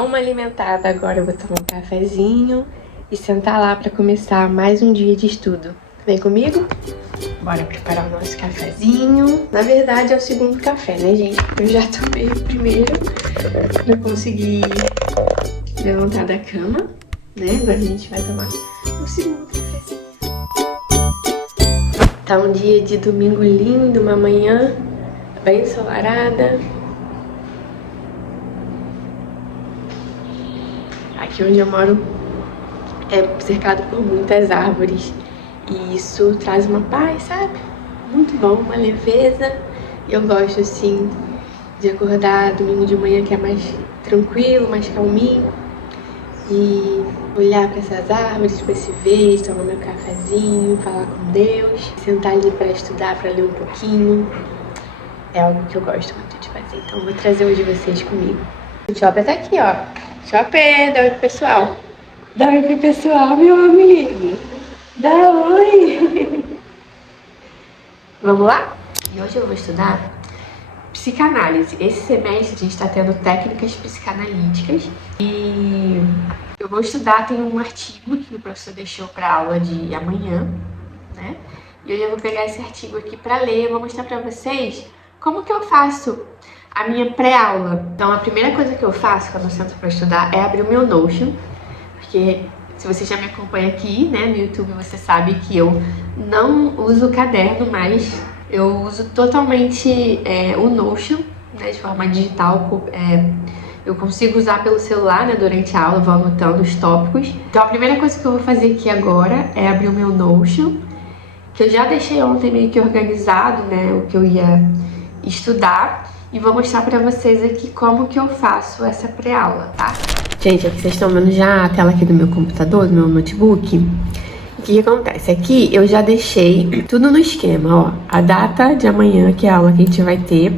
alma alimentada, agora eu vou tomar um cafezinho e sentar lá para começar mais um dia de estudo. Vem comigo? Bora preparar o nosso cafezinho. Na verdade é o segundo café, né, gente? Eu já tomei o primeiro para conseguir levantar da cama, né? Agora a gente vai tomar o segundo cafezinho. Tá um dia de domingo lindo, uma manhã bem ensolarada. Aqui onde eu moro é cercado por muitas árvores e isso traz uma paz, sabe? Muito bom, uma leveza. Eu gosto assim de acordar domingo de manhã, que é mais tranquilo, mais calminho, e olhar para essas árvores, para esse verde, tomar meu cafezinho, falar com Deus, sentar ali para estudar, para ler um pouquinho. É algo que eu gosto muito de fazer, então vou trazer hoje vocês comigo. O Chopper tá aqui, ó. Chopper, dá oi pro pessoal. Dá oi pro pessoal, meu amigo. Dá oi. Vamos lá? E hoje eu vou estudar psicanálise. Esse semestre a gente está tendo técnicas psicanalíticas e eu vou estudar, tem um artigo que o professor deixou para aula de amanhã, né? E hoje eu vou pegar esse artigo aqui para ler, eu vou mostrar para vocês como que eu faço a minha pré-aula. Então a primeira coisa que eu faço quando eu sento para estudar é abrir o meu Notion, porque se você já me acompanha aqui, né, no YouTube, você sabe que eu não uso caderno mais, eu uso totalmente o Notion, né, de forma digital. Eu consigo usar pelo celular, né, durante a aula, eu vou anotando os tópicos. Então a primeira coisa que eu vou fazer aqui agora é abrir o meu Notion, que eu já deixei ontem meio que organizado, né, o que eu ia estudar, e vou mostrar pra vocês aqui como que eu faço essa pré-aula, tá? Gente, aqui vocês estão vendo já a tela aqui do meu computador, do meu notebook. O que acontece? Aqui eu já deixei tudo no esquema, ó. A data de amanhã, que é a aula que a gente vai ter.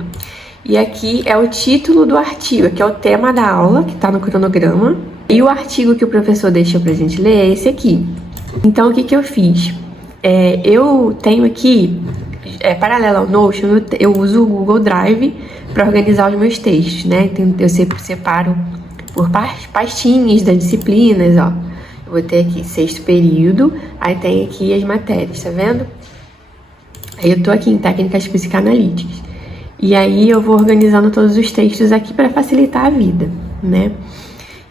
E aqui é o título do artigo, que é o tema da aula, que tá no cronograma. E o artigo que o professor deixou pra gente ler é esse aqui. Então, o que que eu fiz? Eu tenho aqui, paralelo ao Notion, eu uso o Google Drive para organizar os meus textos, né? Então, eu separo por pastinhas das disciplinas, ó. Eu vou ter aqui sexto período, aí tem aqui as matérias, tá vendo? Aí eu tô aqui em técnicas psicanalíticas. E aí eu vou organizando todos os textos aqui para facilitar a vida, né?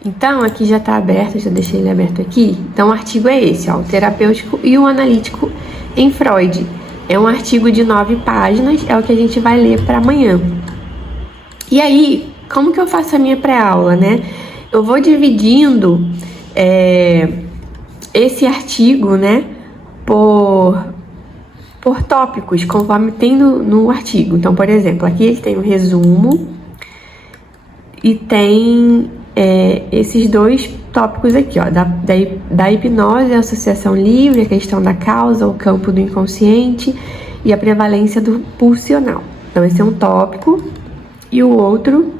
Então, aqui já tá aberto, já deixei ele aberto aqui. Então, o artigo é esse, ó, o terapêutico e o analítico em Freud. É um artigo de 9 páginas, é o que a gente vai ler para amanhã. E aí, como que eu faço a minha pré-aula, né? Eu vou dividindo esse artigo, né, por tópicos, conforme tem no artigo. Então, por exemplo, aqui ele tem um resumo e tem esses dois tópicos aqui, ó, da hipnose, a associação livre, a questão da causa, o campo do inconsciente e a prevalência do pulsional. Então, esse é um tópico. E o outro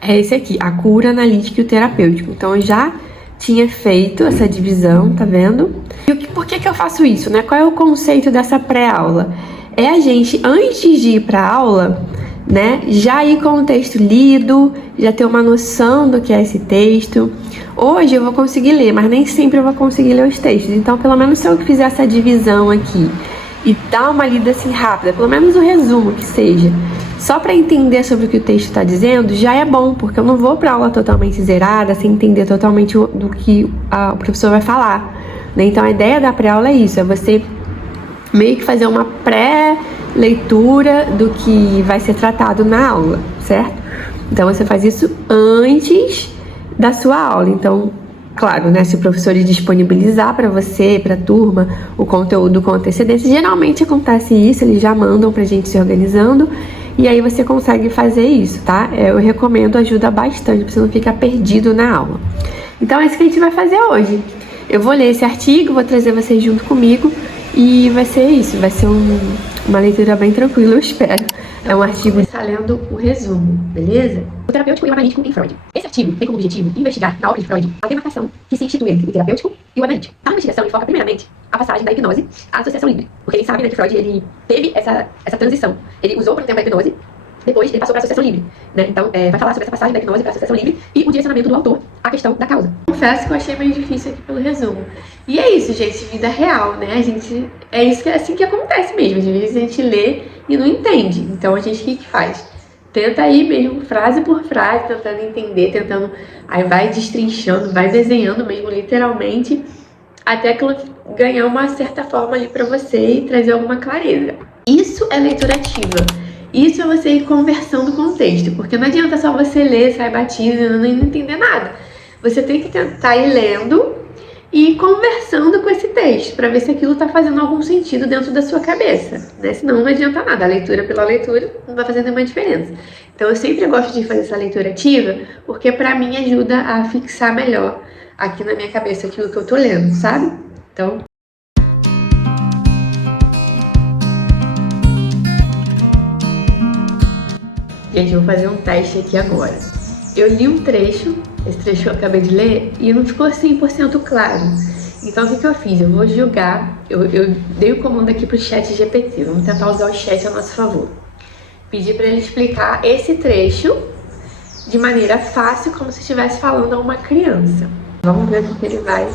é esse aqui, a cura analítica e o terapêutico. Então, eu já tinha feito essa divisão, tá vendo? E por que eu faço isso, né? Qual é o conceito dessa pré-aula? É a gente, antes de ir pra aula, né, já ir com o texto lido, já ter uma noção do que é esse texto. Hoje eu vou conseguir ler, mas nem sempre eu vou conseguir ler os textos. Então, pelo menos se eu fizer essa divisão aqui e dar uma lida assim rápida, pelo menos o resumo que seja, só para entender sobre o que o texto está dizendo, já é bom, porque eu não vou para aula totalmente zerada, sem entender totalmente do que o professor vai falar, né? Então a ideia da pré-aula é isso, é você meio que fazer uma pré-leitura do que vai ser tratado na aula, certo? Então você faz isso antes da sua aula. Então, claro, né, se o professor disponibilizar para você, para a turma, o conteúdo com antecedência, geralmente acontece isso, eles já mandam para a gente se organizando, e aí você consegue fazer isso, tá? Eu recomendo, ajuda bastante, pra você não ficar perdido na aula. Então é isso que a gente vai fazer hoje. Eu vou ler esse artigo, vou trazer vocês junto comigo, e vai ser isso, vai ser uma leitura bem tranquila, eu espero. É um artigo, está lendo o resumo, beleza? O terapêutico e o analítico em Freud. Esse artigo tem como objetivo investigar, na obra de Freud, a demarcação que se institui entre o terapêutico e o analítico. A investigação enfoca primeiramente a passagem da hipnose à associação livre, porque ele sabe, né, que Freud ele teve essa transição. Ele usou, por exemplo, a hipnose Depois ele passou para a associação livre, né? Então vai falar sobre essa passagem da hipnose para a associação livre e o direcionamento do autor à questão da causa. Confesso que eu achei meio difícil aqui pelo resumo. E é isso, gente, vida real, né? É assim que acontece mesmo. Às vezes a gente lê e não entende. Então a gente o que faz? Tenta ir mesmo, frase por frase, tentando entender, aí vai destrinchando, vai desenhando mesmo, literalmente, até aquilo ganhar uma certa forma ali pra você e trazer alguma clareza. Isso é leitura ativa. Isso é você ir conversando com o texto, porque não adianta só você ler, sair batido e não entender nada. Você tem que tentar ir lendo e ir conversando com esse texto, para ver se aquilo está fazendo algum sentido dentro da sua cabeça, né? Senão não adianta nada, a leitura pela leitura não vai fazer nenhuma diferença. Então eu sempre gosto de fazer essa leitura ativa, porque para mim ajuda a fixar melhor aqui na minha cabeça aquilo que eu tô lendo, sabe? Então... Gente, eu vou fazer um teste aqui agora. Eu li um trecho, esse trecho que eu acabei de ler, e não ficou 100% claro. Então, o que eu fiz? Eu vou julgar, eu dei o comando aqui pro chat GPT, vamos tentar usar o chat a nosso favor. Pedi para ele explicar esse trecho de maneira fácil, como se estivesse falando a uma criança. Vamos ver o que ele vai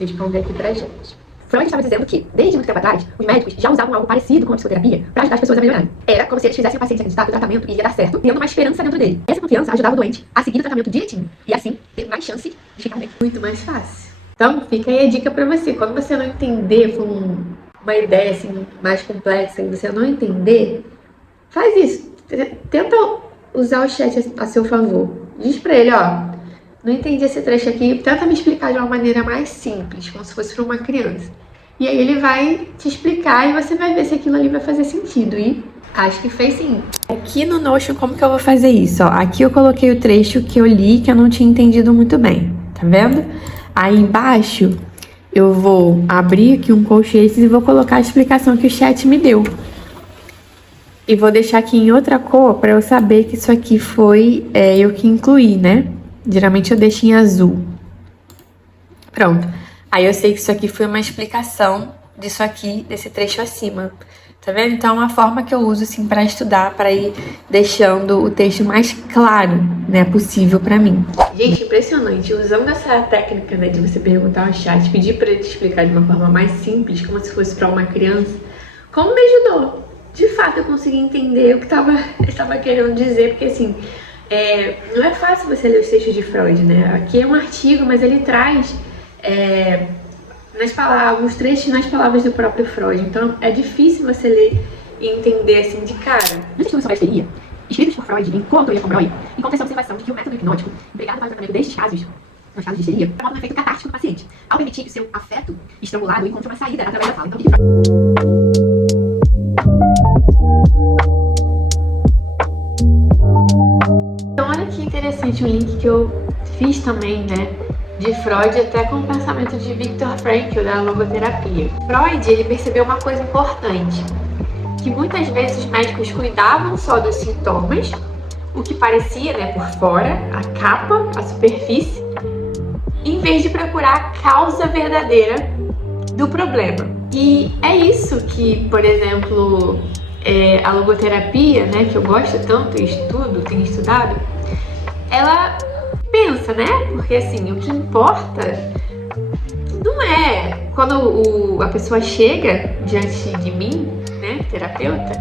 responder aqui pra gente. Freud estava dizendo que, desde muito tempo atrás, os médicos já usavam algo parecido com a psicoterapia para ajudar as pessoas a melhorarem. Era como se eles fizessem o paciente acreditar que o tratamento iria dar certo, tendo uma esperança dentro dele. Essa confiança ajudava o doente a seguir o tratamento direitinho e, assim, ter mais chance de ficar bem. Muito mais fácil. Então, fica aí a dica pra você. Quando você não entender uma ideia assim, mais complexa e você não entender, faz isso. Tenta usar o chat a seu favor. Diz pra ele, ó, não entendi esse trecho aqui, tenta me explicar de uma maneira mais simples, como se fosse para uma criança. E aí ele vai te explicar e você vai ver se aquilo ali vai fazer sentido. E acho que fez sim. Aqui no Notion, como que eu vou fazer isso? Ó, aqui eu coloquei o trecho que eu li, que eu não tinha entendido muito bem. Tá vendo? Aí embaixo eu vou abrir aqui um colchetes e vou colocar a explicação que o chat me deu. E vou deixar aqui em outra cor para eu saber que isso aqui foi eu que incluí, né? Geralmente eu deixo em azul. Pronto. Aí eu sei que isso aqui foi uma explicação disso aqui, desse trecho acima. Tá vendo? Então é uma forma que eu uso assim para estudar, para ir deixando o texto mais claro, né, possível para mim. Gente, impressionante. Usando essa técnica, né, de você perguntar ao chat, pedir para ele te explicar de uma forma mais simples, como se fosse para uma criança, como me ajudou. De fato, eu consegui entender o que ele estava querendo dizer, porque assim, não é fácil você ler os textos de Freud, né? Aqui é um artigo, mas ele traz alguns trechos nas palavras do próprio Freud. Então é difícil você ler e entender assim de cara. Nos estudos sobre a histeria, escritos por Freud em coautoria com Breuer, encontra essa observação de que o método hipnótico empregado para o tratamento destes casos, nos casos de histeria, promove um efeito catártico no paciente, ao permitir que o seu afeto estrangulado encontre uma saída através da fala. Então, Então olha que interessante o link que eu fiz também, né, de Freud até com o pensamento de Viktor Frankl da logoterapia. Freud, ele percebeu uma coisa importante, que muitas vezes os médicos cuidavam só dos sintomas, o que parecia, né, por fora, a capa, a superfície, em vez de procurar a causa verdadeira do problema. E é isso que, por exemplo, a logoterapia, né, que eu gosto tanto e estudo, tenho estudado, ela pensa, né? Porque assim, o que importa não é quando a pessoa chega diante de mim, né, terapeuta,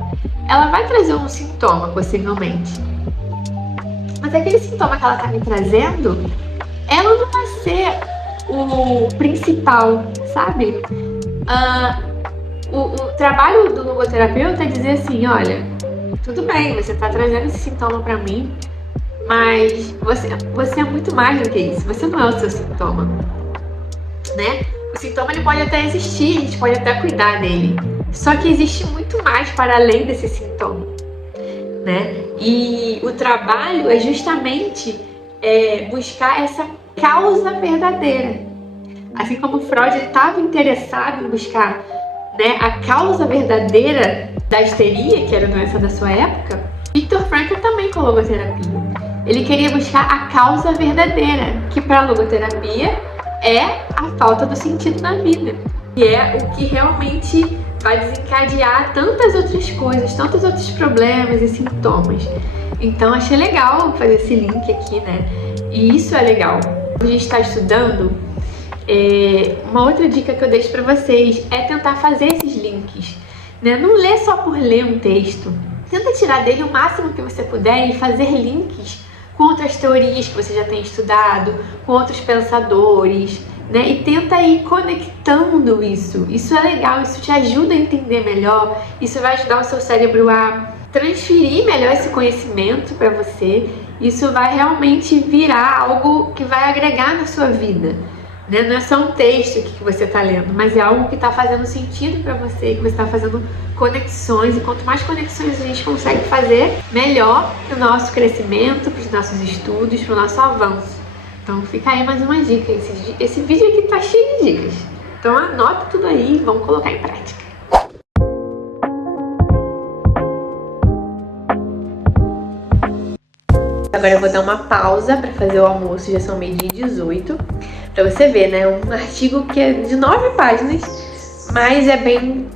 ela vai trazer um sintoma, possivelmente. Mas aquele sintoma que ela tá me trazendo, ela não vai ser o principal, sabe? O trabalho do logoterapeuta é dizer assim, olha, tudo bem, você tá trazendo esse sintoma pra mim, mas você é muito mais do que isso. Você não é o seu sintoma, né? O sintoma ele pode até existir, a gente pode até cuidar dele. Só que existe muito mais para além desse sintoma, né? E o trabalho é justamente buscar essa causa verdadeira. Assim como Freud estava interessado em buscar, né, a causa verdadeira da histeria, que era a doença da sua época, Viktor Frankl também com a logoterapia. Ele queria buscar a causa verdadeira, que para a logoterapia é a falta do sentido na vida, que é o que realmente vai desencadear tantas outras coisas, tantos outros problemas e sintomas. Então achei legal fazer esse link aqui, né? E isso é legal. Quando a gente está estudando, uma outra dica que eu deixo para vocês é tentar fazer esses links, né? Não ler só por ler um texto. Tenta tirar dele o máximo que você puder e fazer links com outras teorias que você já tem estudado, com outros pensadores, né? E tenta ir conectando isso. Isso é legal, isso te ajuda a entender melhor, isso vai ajudar o seu cérebro a transferir melhor esse conhecimento para você. Isso vai realmente virar algo que vai agregar na sua vida, né? Não é só um texto que você está lendo, mas é algo que está fazendo sentido para você, que você está fazendo conexões, e quanto mais conexões a gente consegue fazer, melhor para o nosso crescimento, para os nossos estudos, para o nosso avanço. Então fica aí mais uma dica, esse vídeo aqui tá cheio de dicas, então anota tudo aí e vamos colocar em prática. Agora eu vou dar uma pausa para fazer o almoço, já são 12h18, para você ver, né? Um artigo que é de 9 páginas, mas é bem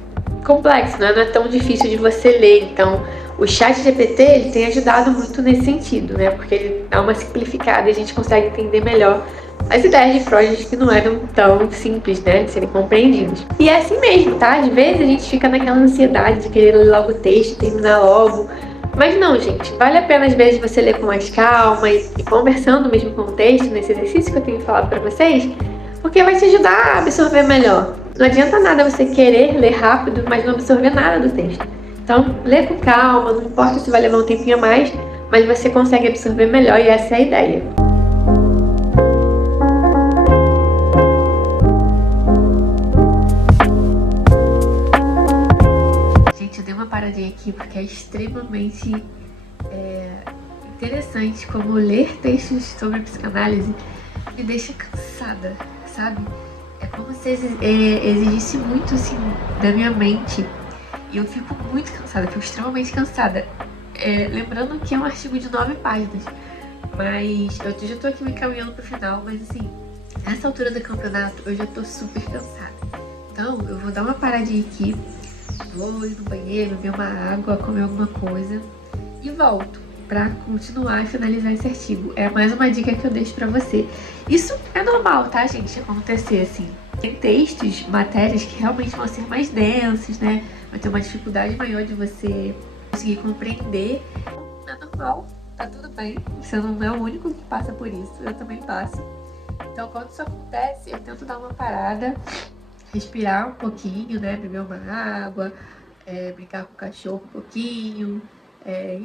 complexo, né? Não é tão difícil de você ler. Então, o ChatGPT ele tem ajudado muito nesse sentido, né? Porque ele dá uma simplificada e a gente consegue entender melhor as ideias de Freud que não eram tão simples, né, de serem compreendidas. E é assim mesmo, tá? Às vezes a gente fica naquela ansiedade de querer ler logo o texto, terminar logo. Mas não, gente, vale a pena às vezes você ler com mais calma e conversando mesmo com o texto, nesse exercício que eu tenho falado pra vocês, porque vai te ajudar a absorver melhor. Não adianta nada você querer ler rápido, mas não absorver nada do texto. Então, lê com calma, não importa se vai levar um tempinho a mais, mas você consegue absorver melhor e essa é a ideia. Gente, eu dei uma paradinha aqui porque é extremamente interessante como ler textos sobre psicanálise me deixa cansada, sabe? É como se exigisse muito, assim, da minha mente. E eu fico muito cansada, fico extremamente cansada. Lembrando que é um artigo de 9 páginas. Mas eu já tô aqui me encaminhando pro final, mas assim, nessa altura do campeonato eu já tô super cansada. Então eu vou dar uma paradinha aqui, vou ir no banheiro, beber uma água, comer alguma coisa e volto pra continuar e finalizar esse artigo. É mais uma dica que eu deixo pra você. Isso é normal, tá, gente? Acontecer assim. Tem textos, matérias que realmente vão ser mais densas, né? Vai ter uma dificuldade maior de você conseguir compreender. É normal, tá tudo bem. Você não é o único que passa por isso, eu também passo. Então, quando isso acontece, eu tento dar uma parada, respirar um pouquinho, né? Beber uma água, brincar com o cachorro um pouquinho,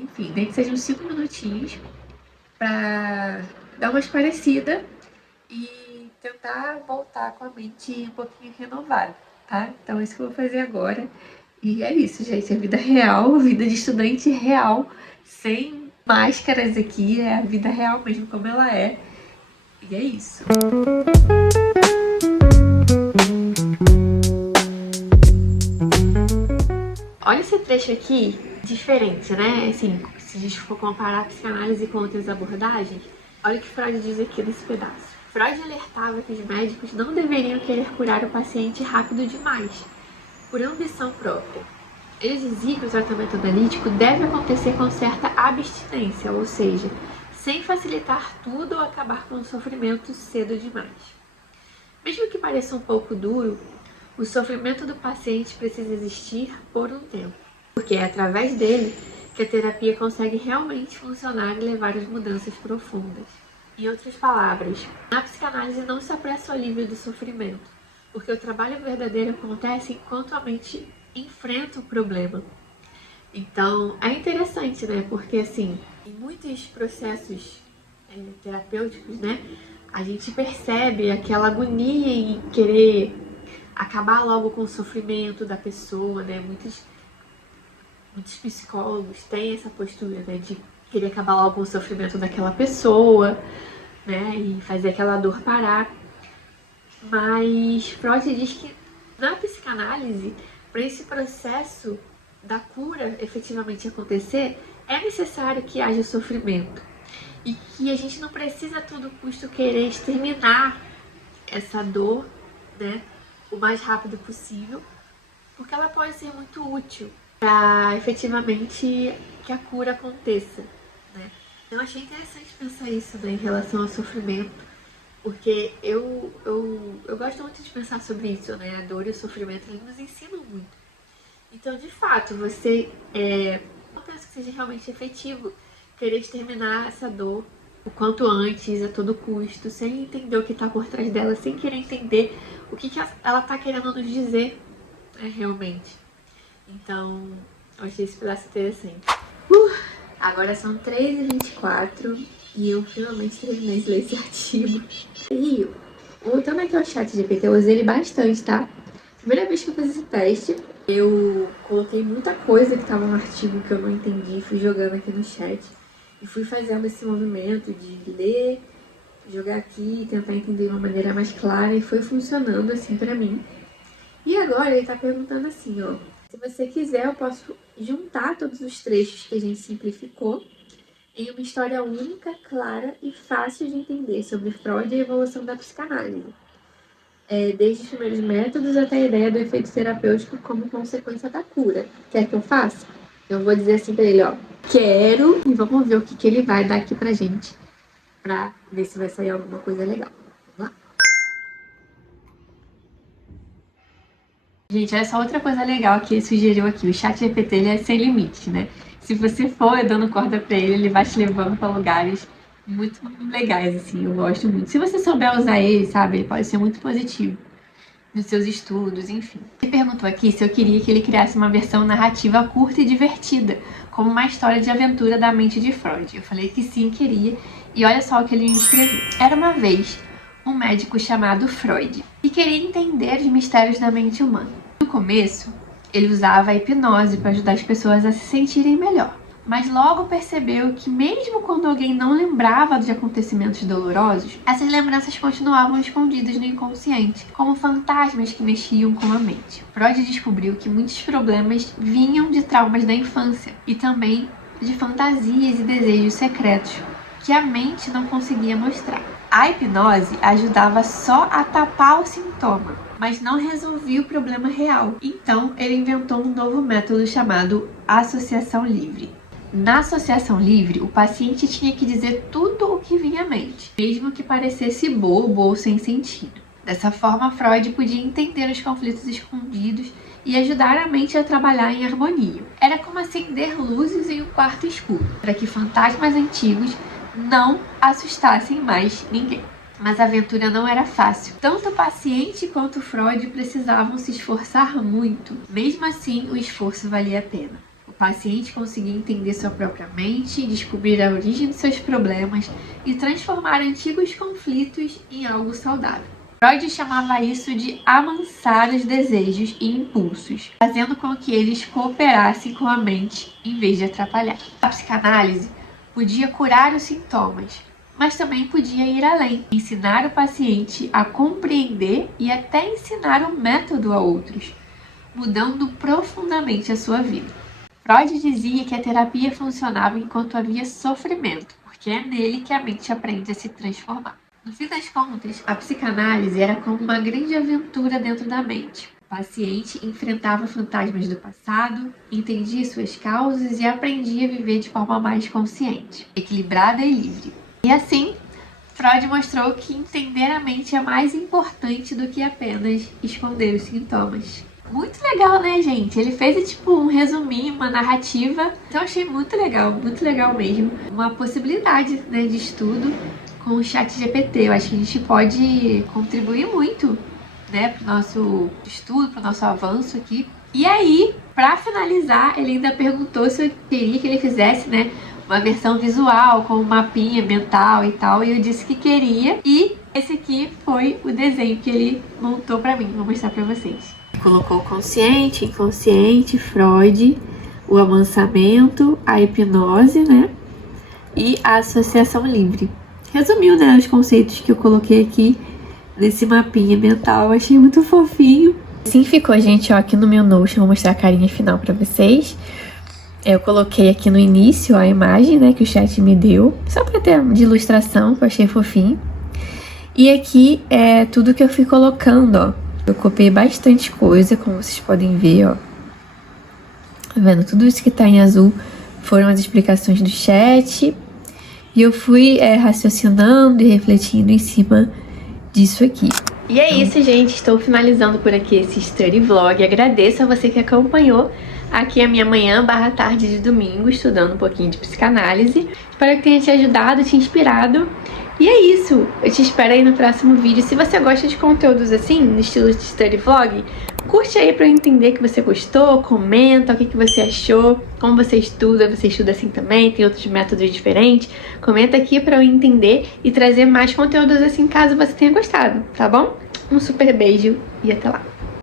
enfim, nem que sejam uns 5 minutinhos pra dar uma esparecida e tentar voltar com a mente um pouquinho renovada, tá? Então, é isso que eu vou fazer agora. E é isso, gente, é vida real, vida de estudante real, sem máscaras aqui, é a vida real mesmo como ela é. E é isso. Olha esse trecho aqui, diferente, né? Assim, se a gente for comparar a psicanálise com outras abordagens, olha o que Freud diz aqui nesse pedaço. Freud alertava que os médicos não deveriam querer curar o paciente rápido demais, por ambição própria. Ele dizia que o tratamento analítico deve acontecer com certa abstinência, ou seja, sem facilitar tudo ou acabar com o sofrimento cedo demais. Mesmo que pareça um pouco duro, o sofrimento do paciente precisa existir por um tempo, porque é através dele que a terapia consegue realmente funcionar e levar às mudanças profundas. Em outras palavras, na psicanálise não se apressa o alívio do sofrimento, porque o trabalho verdadeiro acontece enquanto a mente enfrenta o problema. Então, é interessante, né? Porque, assim, em muitos processos terapêuticos, né? A gente percebe aquela agonia em querer acabar logo com o sofrimento da pessoa, né? Muitos psicólogos têm essa postura, né? De querer acabar logo com o sofrimento daquela pessoa, né? E fazer aquela dor parar. Mas Freud diz que na psicanálise, para esse processo da cura efetivamente acontecer, é necessário que haja sofrimento. E que a gente não precisa a todo custo querer exterminar essa dor, né, o mais rápido possível, porque ela pode ser muito útil para efetivamente que a cura aconteça, né? Eu achei interessante pensar isso, né, em relação ao sofrimento, porque eu gosto muito de pensar sobre isso, né? A dor e o sofrimento, eles nos ensinam muito. Então, de fato, você não penso que seja realmente efetivo querer exterminar essa dor o quanto antes, a todo custo, sem entender o que está por trás dela, sem querer entender o que ela está querendo nos dizer, né, realmente. Então, eu achei esse pedaço interessante. Agora são 3h24 e eu finalmente terminei de ler esse artigo. E voltando aqui ao ChatGPT, eu usei ele bastante, tá? Primeira vez que eu fiz esse teste, eu coloquei muita coisa que estava no artigo que eu não entendi, fui jogando aqui no chat. E fui fazendo esse movimento de ler, jogar aqui, tentar entender de uma maneira mais clara, e foi funcionando assim pra mim. E agora ele tá perguntando assim, ó: se você quiser, eu posso juntar todos os trechos que a gente simplificou em uma história única, clara e fácil de entender sobre Freud e a evolução da psicanálise. Desde os primeiros métodos até a ideia do efeito terapêutico como consequência da cura. Quer que eu faça? Eu vou dizer assim pra ele, ó: quero, e vamos ver o que ele vai dar aqui pra gente, pra ver se vai sair alguma coisa legal. Vamos lá. Gente, olha só outra coisa legal que ele sugeriu aqui. O ChatGPT, ele é sem limite, né? Se você for dando corda pra ele vai te levando pra lugares muito legais, assim, eu gosto muito. Se você souber usar ele, sabe, ele pode ser muito positivo nos seus estudos, enfim. Ele perguntou aqui se eu queria que ele criasse uma versão narrativa curta e divertida, como uma história de aventura da mente de Freud. Eu falei que sim, queria, e olha só o que ele me escreveu. Era uma vez um médico chamado Freud, que queria entender os mistérios da mente humana. No começo, ele usava a hipnose para ajudar as pessoas a se sentirem melhor. Mas logo percebeu que mesmo quando alguém não lembrava de acontecimentos dolorosos, essas lembranças continuavam escondidas no inconsciente, como fantasmas que mexiam com a mente. Freud descobriu que muitos problemas vinham de traumas da infância e também de fantasias e desejos secretos que a mente não conseguia mostrar. A hipnose ajudava só a tapar o sintoma, mas não resolvia o problema real. Então, ele inventou um novo método chamado associação livre. Na associação livre, o paciente tinha que dizer tudo o que vinha à mente, mesmo que parecesse bobo ou sem sentido. Dessa forma, Freud podia entender os conflitos escondidos e ajudar a mente a trabalhar em harmonia. Era como acender luzes em um quarto escuro, para que fantasmas antigos não assustassem mais ninguém. Mas a aventura não era fácil. Tanto o paciente quanto Freud precisavam se esforçar muito. Mesmo assim, o esforço valia a pena. O paciente conseguia entender sua própria mente, descobrir a origem de seus problemas e transformar antigos conflitos em algo saudável. Freud chamava isso de amansar os desejos e impulsos, fazendo com que eles cooperassem com a mente em vez de atrapalhar. A psicanálise podia curar os sintomas, mas também podia ir além, ensinar o paciente a compreender e até ensinar um método a outros, mudando profundamente a sua vida. Freud dizia que a terapia funcionava enquanto havia sofrimento, porque é nele que a mente aprende a se transformar. No fim das contas, a psicanálise era como uma grande aventura dentro da mente. O paciente enfrentava fantasmas do passado, entendia suas causas e aprendia a viver de forma mais consciente, equilibrada e livre. E assim, Freud mostrou que entender a mente é mais importante do que apenas esconder os sintomas. Muito legal, né, gente? Ele fez tipo um resuminho, uma narrativa. Então eu achei muito legal mesmo. Uma possibilidade, né, de estudo com o ChatGPT. Eu acho que a gente pode contribuir muito, né, pro nosso estudo, pro nosso avanço aqui. E aí, pra finalizar, ele ainda perguntou se eu queria que ele fizesse, né, uma versão visual com um mapinha mental e tal. E eu disse que queria. E esse aqui foi o desenho que ele montou pra mim. Vou mostrar pra vocês. Colocou consciente, inconsciente, Freud, o amansamento, a hipnose, né? E a associação livre. Resumiu, né, os conceitos que eu coloquei aqui nesse mapinha mental. Eu achei muito fofinho. Assim ficou, gente, ó, aqui no meu Notion. Vou mostrar a carinha final pra vocês. Eu coloquei aqui no início a imagem, né, que o chat me deu, só pra ter de ilustração, que eu achei fofinho. E aqui é tudo que eu fui colocando, ó, Eu copiei bastante coisa, como vocês podem ver, ó. Tá vendo? Tudo isso que tá em azul foram as explicações do chat. E eu fui raciocinando e refletindo em cima disso aqui. E é isso, gente. Estou finalizando por aqui esse study vlog. Agradeço a você que acompanhou aqui a minha manhã/tarde de domingo, estudando um pouquinho de psicanálise. Espero que tenha te ajudado, te inspirado. E é isso. Eu te espero aí no próximo vídeo. Se você gosta de conteúdos assim, no estilo de study vlog, curte aí pra eu entender que você gostou, comenta o que você achou, como você estuda assim também, tem outros métodos diferentes. Comenta aqui pra eu entender e trazer mais conteúdos assim caso você tenha gostado, tá bom? Um super beijo e até lá!